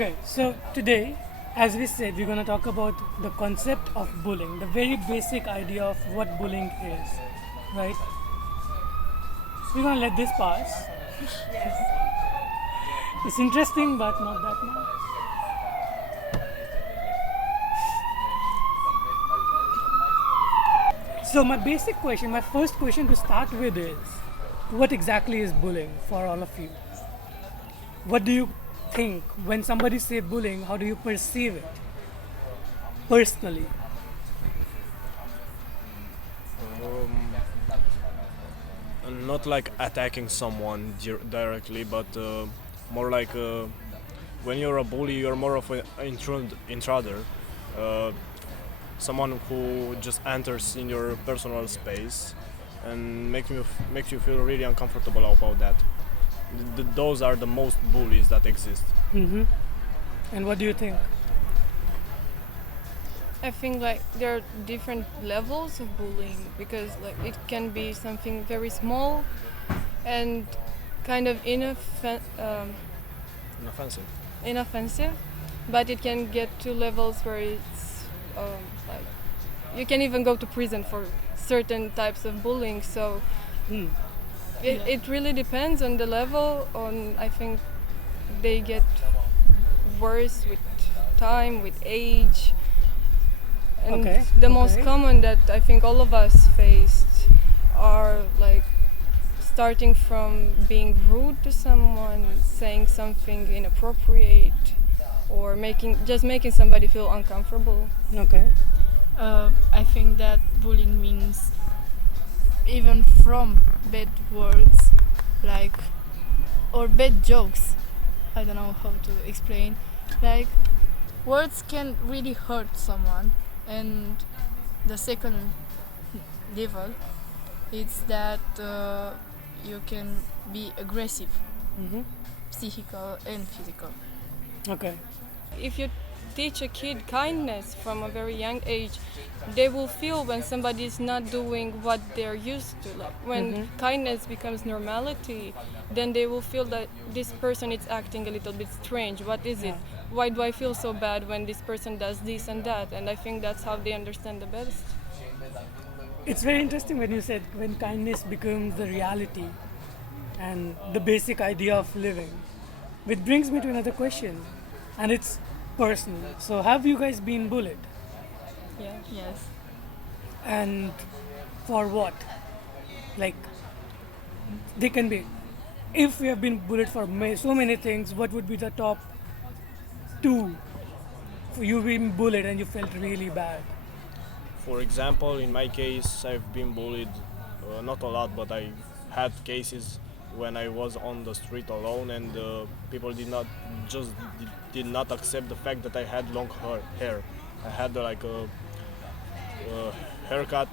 Okay, so today, as we said, we're going to talk about the concept of bullying, the very basic idea of what bullying is, right? We're going to let this pass. It's interesting, but not that much. So, my first question to start with is what exactly is bullying for all of you? What do you think when somebody say bullying? How do you perceive it personally? Not like attacking someone directly, but more like when you're a bully, you're more of an intruder, uh, someone who just enters in your personal space and makes you feel really uncomfortable about that. Those are the most bullies that exist. Mm-hmm. And what do you think? I think like there are different levels of bullying because like it can be something very small and kind of Inoffensive. inoffensive, but it can get to levels where it's like you can even go to prison for certain types of bullying. So Hmm. it really depends on the level. On I think they get worse with time, with age. And Okay, the most okay. common that I think all of us faced are like starting from being rude to someone, saying something inappropriate, or making somebody feel uncomfortable. Okay. I think that bullying means even from bad words, like or bad jokes. I don't know how to explain. Like words can really hurt someone, and the second level is that you can be aggressive, Mm-hmm. psychical and physical. Okay. If you teach a kid kindness from a very young age, they will feel when somebody is not doing what they're used to. Like when Mm-hmm. kindness becomes normality, then they will feel that this person is acting a little bit strange. What is it? Yeah. Why do I feel so bad when this person does this and that? And I think that's how they understand the best. It's very interesting when you said when kindness becomes the reality and the basic idea of living. Which brings me to another question, and it's personal. So, have you guys been bullied? Yeah. Yes. And for what? Like, they can be. If we have been bullied for so many things, what would be the top two for you being bullied and you felt really bad? For example, in my case, I've been bullied, not a lot, but I had cases when I was on the street alone, and people did not accept the fact that I had long hair. I had like a haircut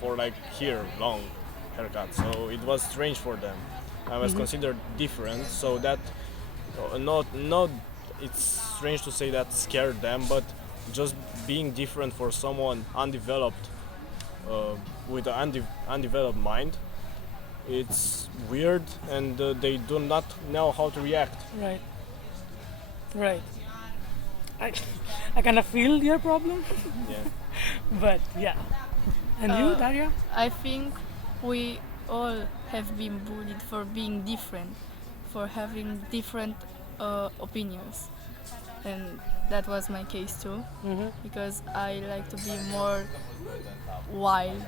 for like here, long haircut. So it was strange for them. I was considered different, so that not it's strange to say that scared them, but just being different for someone undeveloped uh, with an undeveloped mind, it's weird, and they do not know how to react. Right, right. I, I kind of feel your problem, Yeah. but yeah. And you, Daria? I think we all have been bullied for being different, for having different opinions, and that was my case too. Mm-hmm. Because I like to be more wild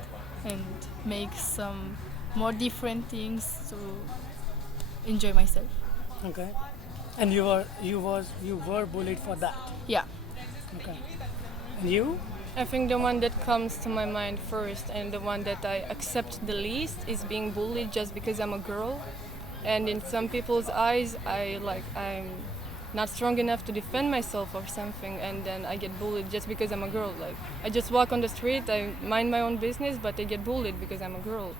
and make some more different things to enjoy myself. Okay. And you were bullied for that. Yeah. Okay. And you? I think the one that comes to my mind first and the one that I accept the least is being bullied just because I'm a girl. And in some people's eyes, I'm not strong enough to defend myself or something, and then I get bullied just because I'm a girl. Like I just walk on the street, I mind my own business, but I get bullied because I'm a girl.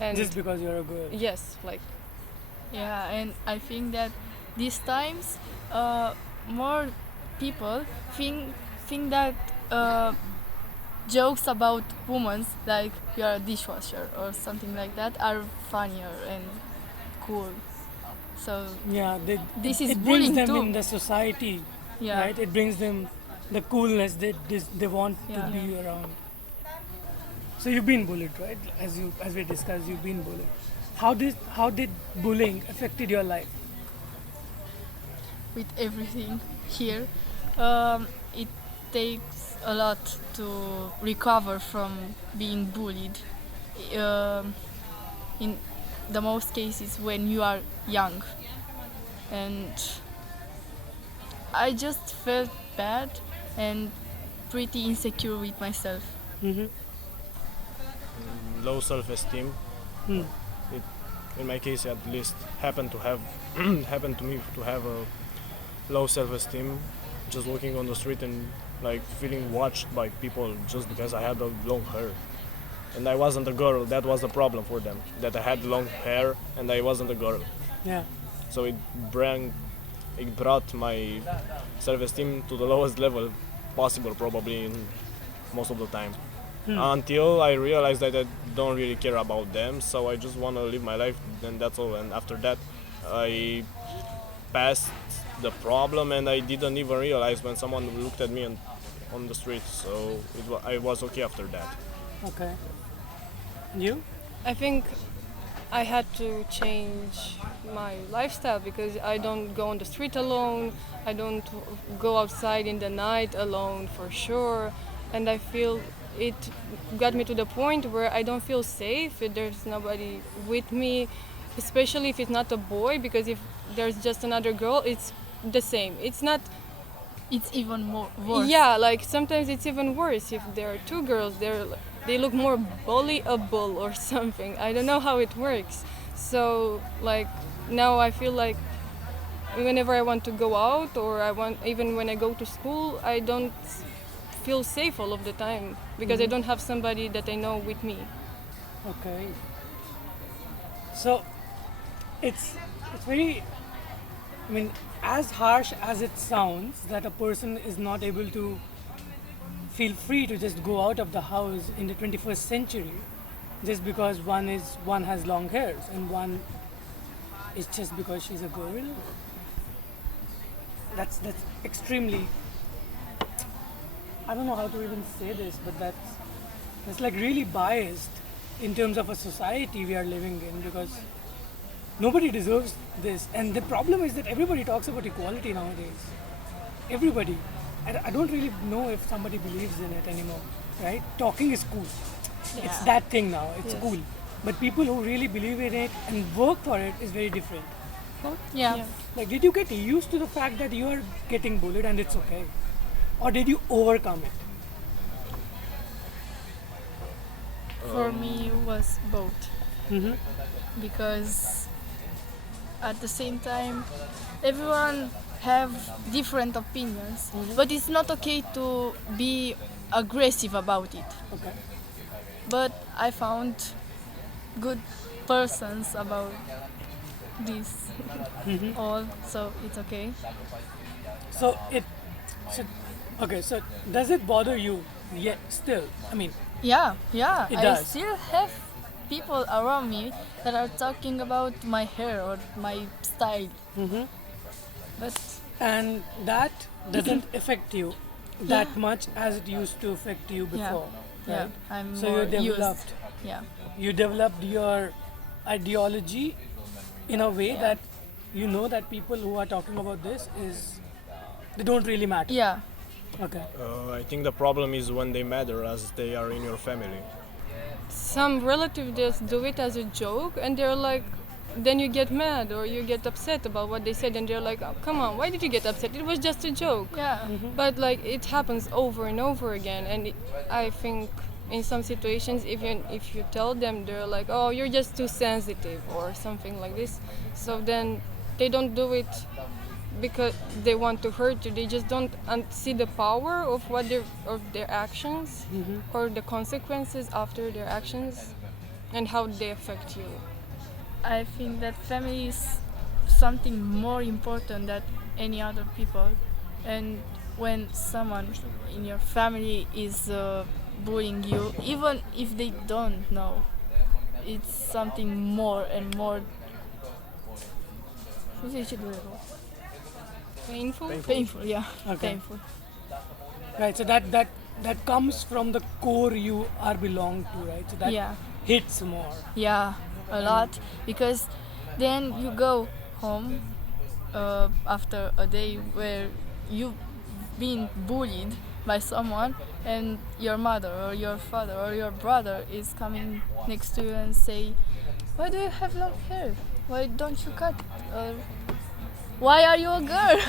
And Just because you're a girl. yes, like Yeah, and I think that these times more people think that jokes about women, like you're a dishwasher or something like that, are funnier and cool. So Yeah, this is it brings bullying them too. in the society, Yeah. right? It brings them the coolness they want to Yeah. be around. So you've been bullied, right? As we discussed, you've been bullied. How did bullying affected your life? With everything here, it takes a lot to recover from being bullied. Um, in the most cases when you are young, and I just felt bad and pretty insecure with myself. Mm-hmm. Low self-esteem. Hmm. It, in my case, at least, happened to have happened to me to have a low self-esteem, just walking on the street and like feeling watched by people just because I had a long hair. And I wasn't a girl. That was the problem for them. That I had long hair and I wasn't a girl. Yeah. So it brought my self-esteem to the lowest level possible, probably in most of the time. Until I realized that I don't really care about them, so I just want to live my life, and that's all. And after that, I passed the problem, and I didn't even realize when someone looked at me on the street. So I was okay after that. Okay. And you? I think I had to change my lifestyle because I don't go on the street alone. I don't go outside in the night alone for sure. And I feel it got me to the point where I don't feel safe if there's nobody with me, especially if it's not a boy, because if there's just another girl, it's the same. It's not. It's even more worse. Yeah, like sometimes it's even worse if there are two girls. They look more bullyable or something. I don't know how it works. So like now I feel like whenever I want to go out or even when I go to school, I don't feel safe all of the time because I don't have somebody that I know with me. Okay. So it's very, I mean, as harsh as it sounds that a person is not able to feel free to just go out of the house in the 21st century just because one has long hairs and one is just because she's a girl. That's extremely, I don't know how to even say this, but that's like really biased in terms of a society we are living in, because nobody deserves this. And the problem is that everybody talks about equality nowadays. Everybody. I don't really know if somebody believes in it anymore, right? Talking is cool. It's Yeah. that thing now. It's Yes. cool. But people who really believe in it and work for it is very different. Yeah. Like, did you get used to the fact that you are getting bullied and it's okay? Or did you overcome it? For me, it was both. Mm-hmm. Because at the same time everyone have different opinions, but it's not okay to be aggressive about it. Okay. But I found good persons about this all, so it's okay. So so, okay, so does it bother you yet still? I mean, Yeah, It I does. still have people around me that are talking about my hair or my style, but and that doesn't affect you that much as it used to affect you yeah, before, yeah, right? I'm So more you developed, used. Yeah, you developed your ideology in a way that you know that people who are talking about this they don't really matter. yeah, Okay. I think the problem is when they matter, as they are in your family. Some relatives just do it as a joke and they're like, then you get mad or you get upset about what they said and they're like, oh, come on, why did you get upset? It was just a joke. yeah. But like it happens over and over again, and I think in some situations, even if you tell them, they're like, oh, you're just too sensitive or something like this. So then they don't do it because they want to hurt you. They just don't see the power of of their actions or the consequences after their actions and how they affect you. I think that family is something more important than any other people, and when someone in your family is bullying you, even if they don't know, it's something more and more Painful. Painful, yeah. Okay. Painful. Right. So that comes from the core you are belong to, right? So that Yeah. hits more. Yeah, a lot. Because then you go home after a day where you've been bullied by someone, and your mother or your father or your brother is coming next to you and say, "Why do you have long hair? Why don't you cut? Or why are you a girl?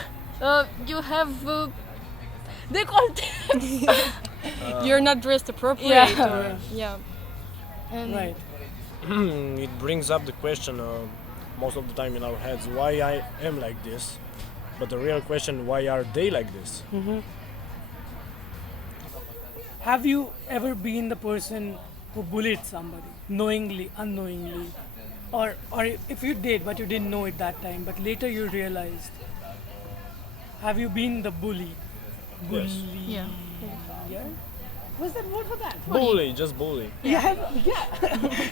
You have décolleté." You're not dressed appropriate. Yeah. Or, yeah. And Right. It brings up the question most of the time in our heads why I am like this, but the real question, why are they like this? Have you ever been the person who bullied somebody, knowingly, unknowingly? Or if you did, but you didn't know it that time, but later you realized, have you been the bully? Yes. yeah. Yeah? What's that word for that? Bully, just bully. Yeah.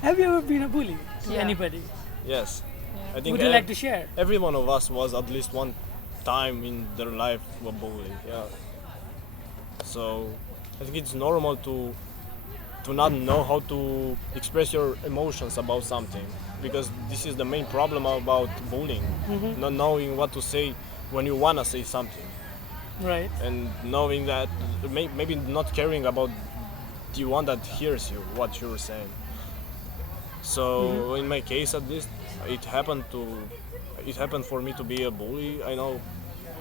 Have you ever been a bully to Yeah. anybody? Yes. I think Would you like to share? every one of us was at least one time in their life a bully. Yeah. So I think it's normal to not know how to express your emotions about something, because this is the main problem about bullying. Not knowing what to say when you wanna say something, Right. and knowing that maybe not caring about the one that hears you what you're saying. So in my case, at least, it happened for me to be a bully. I know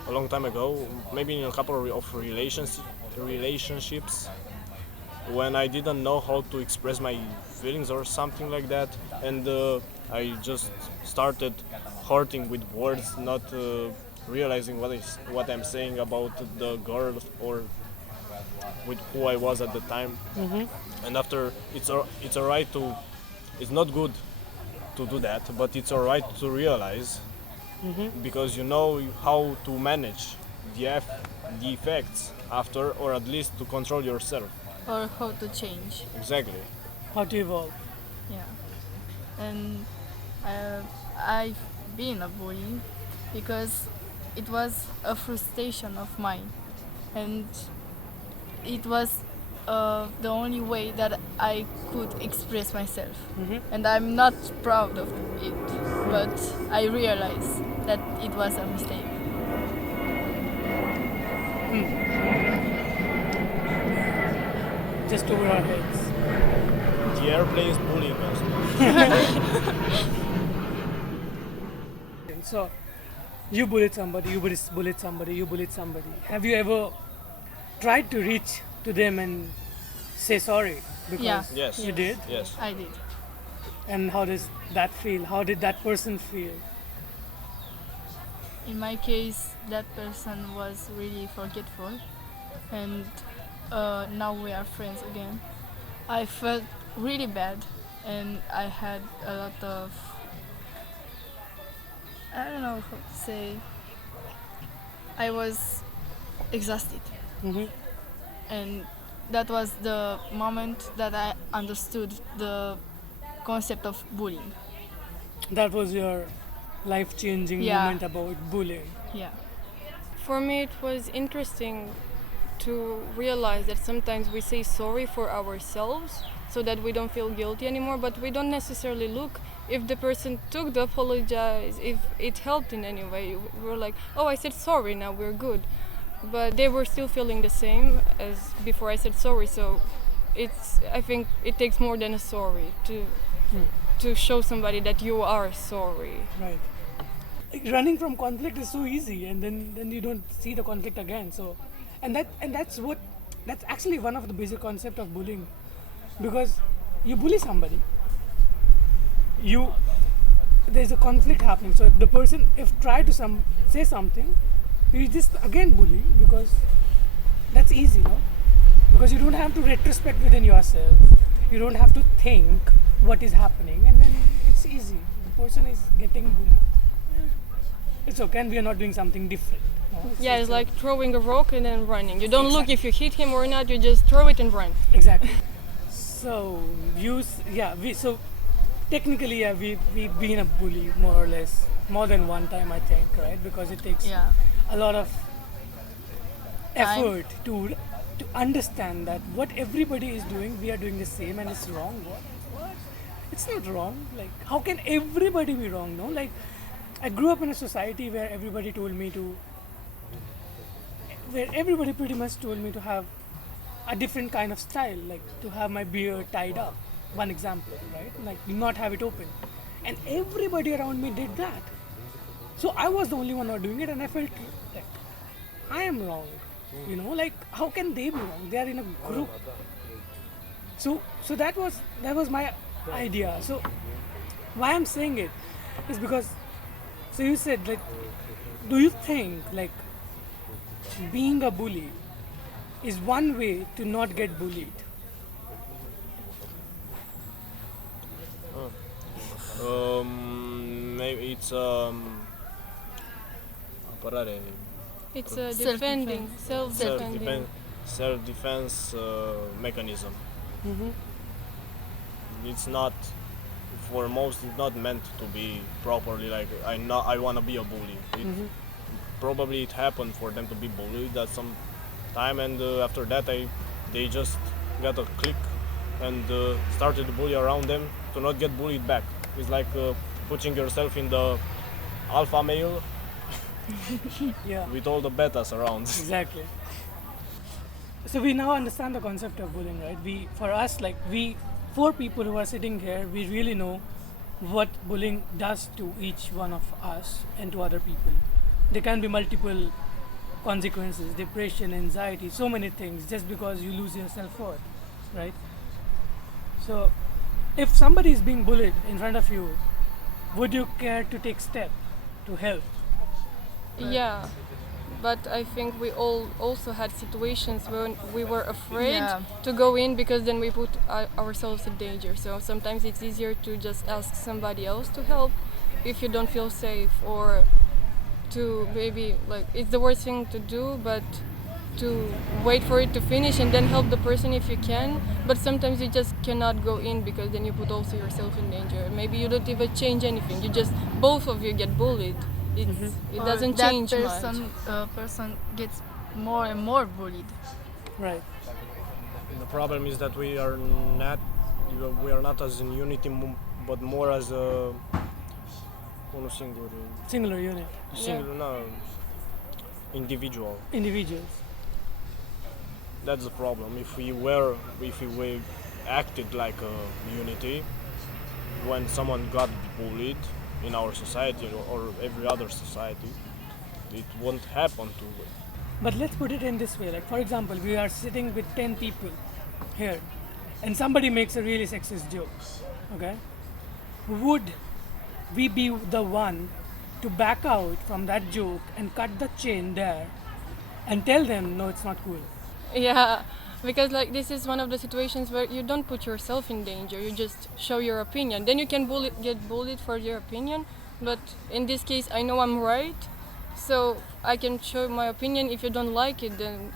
a long time ago, maybe in a couple of relationships, when I didn't know how to express my feelings or something like that, and I just started hurting with words, not realizing what I'm saying about the girl or with who I was at the time. And after, it's alright to, it's not good to do that, but it's alright to realize, because you know how to manage the effects after, or at least to control yourself. Or how to change. Exactly. How to evolve. Yeah. And I've been a bully because it was a frustration of mine, and it was the only way that I could express myself. And I'm not proud of it, but I realize that it was a mistake. Just over our heads. The airplane is bullying us. So, you bullied somebody, you bullied somebody, you bullied somebody. Have you ever tried to reach to them and say sorry? Because Yeah. Yes. you did? Yes. I did. And how does that feel? How did that person feel? In my case, that person was really forgetful, and now we are friends again. I felt really bad, and I had a lot of, I don't know how to say, I was exhausted, and that was the moment that I understood the concept of bullying. That was your life-changing Yeah. moment about bullying. Yeah. For me, it was interesting to realize that sometimes we say sorry for ourselves so that we don't feel guilty anymore, but we don't necessarily look if the person took the apologize, if it helped in any way. We're like, oh, I said sorry, now we're good. But they were still feeling the same as before I said sorry, so I think it takes more than a sorry to show somebody that you are sorry. Right. Running from conflict is so easy, and then you don't see the conflict again. So, that's actually one of the basic concept of bullying, because you bully somebody, there's a conflict happening. So the person if try to say something, you just again bully, because that's easy, no? Because you don't have to retrospect within yourself. You don't have to think what is happening, and then it's easy. The person is getting bullied. It's okay, and we are not doing something different. No? Yeah, it's like throwing a rock and then running. You don't look if you hit him or not, you just throw it and run. Exactly. So technically, we've been a bully more or less more than one time, I think, right? Because it takes Yeah. a lot of Time. effort to understand that what everybody is doing, we are doing the same, and it's wrong. What? It's not wrong. Like, how can everybody be wrong? No, like, I grew up in a society where everybody told me to, where everybody pretty much told me to have a different kind of style, like to have my beard tied up. One example, right? Like, do not have it open, and everybody around me did that. So I was the only one not doing it, and I felt like I am wrong. Like, how can they be wrong? They are in a group. So that was my idea. So why I'm saying it is because, so you said, like, do you think like being a bully is one way to not get bullied? Maybe it's apărare, It's a Self-defense. defending, self-defending. self-defense mechanism. It's not, for most, it's not meant to be properly like I want to be a bully. Probably it happened for them to be bullied at some time, and after that they just got a click and started to bully around them to not get bullied back. It's like putting yourself in the alpha male Yeah, with all the betas around. exactly. So we now understand the concept of bullying, right? For us, like, we four people who are sitting here, we really know what bullying does to each one of us and to other people. There can be multiple consequences: depression, anxiety, so many things, just because you lose your self-worth, right? So if somebody is being bullied in front of you, would you care to take step to help? Yeah, but I think we all also had situations when we were afraid Yeah. to go in because then we put ourselves in danger. So sometimes it's easier to just ask somebody else to help if you don't feel safe, or to maybe, like, it's the worst thing to do, but to wait for it to finish and then help the person if you can. But sometimes you just cannot go in because then you put also yourself in danger. Maybe you don't even change anything. You just, both of you get bullied. It Or doesn't that change person, much. person gets more and more bullied. Right. The problem is that we are not as in unity, but more as a unul singur, Singular unit. singur, no, individual. Individuals. That's the problem. If we acted like a unity, when someone got bullied in our society or every other society, it won't happen to. But let's put it in this way. Like, for example, we are sitting with 10 people here, and somebody makes a really sexist joke. Okay? Would we be the one to back out from that joke and cut the chain there and tell them, no, it's not cool? Yeah, because like this is one of the situations where you don't put yourself in danger. You just show your opinion. Then you can get bullied for your opinion. But in this case, I know I'm right, so I can show my opinion. If you don't like it, then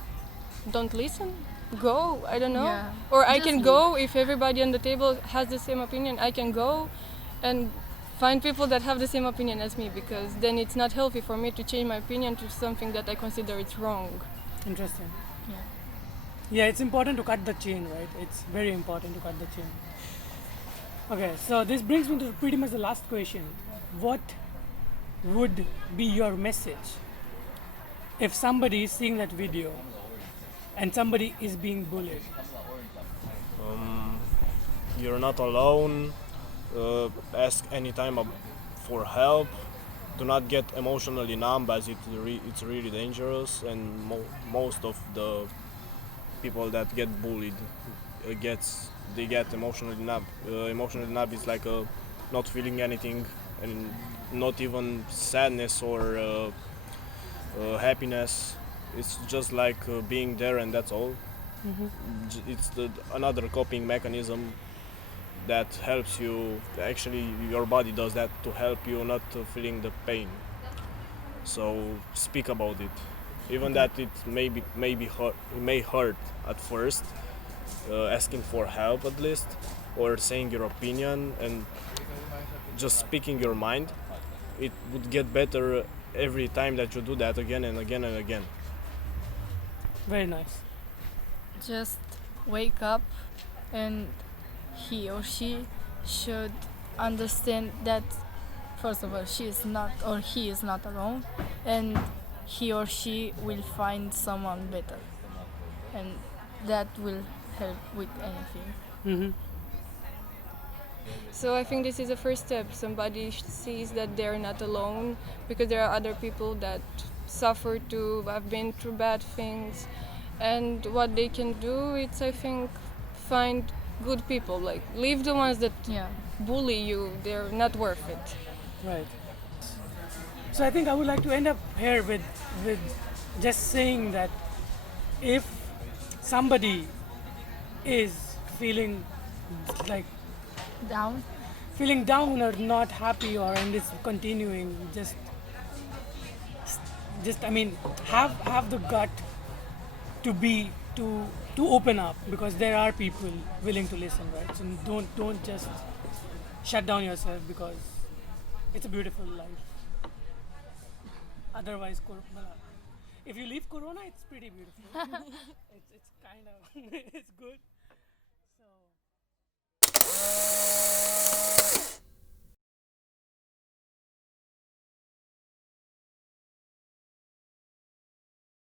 don't listen. Go. I don't know. Yeah. Or I Just can leave. go if everybody on the table has the same opinion. I can go and find people that have the same opinion as me, because then it's not healthy for me to change my opinion to something that I consider it's wrong. Interesting. Yeah. Yeah, it's important to cut the chain, right? It's very important to cut the chain. Okay, so this brings me to pretty much the last question. What would be your message if somebody is seeing that video and somebody is being bullied? You're not alone. Ask anytime for help. Do not get emotionally numb, as it's really dangerous, and most of the people that get bullied they get emotionally numb. Emotionally numb is like not feeling anything, and not even sadness or happiness. It's just like being there, and that's all. It's another coping mechanism that helps you. Actually, your body does that to help you not feeling the pain. So speak about it, even that it may hurt at first. Asking for help at least, or saying your opinion and just speaking your mind. it would get better every time that you do that again and again and again. Very nice. Just wake up, and he or she should understand that first of all she is not or he is not alone, and he or she will find someone better, and that will help with anything. Mm-hmm. So I think this is the first step. Somebody sees that they're not alone, because there are other people that suffer too, have been through bad things, and what they can do is, I think, find good people. Like, leave the ones that Yeah. bully you. They're not worth it. Right. So I think I would like to end up here with just saying that if somebody is feeling like Down. feeling down or not happy or and is continuing, just I mean have the gut to be to open up, because there are people willing to listen, right? So don't just shut down yourself, because it's a beautiful life. Otherwise, if you leave Corona, it's pretty beautiful. it's kind of it's good. So.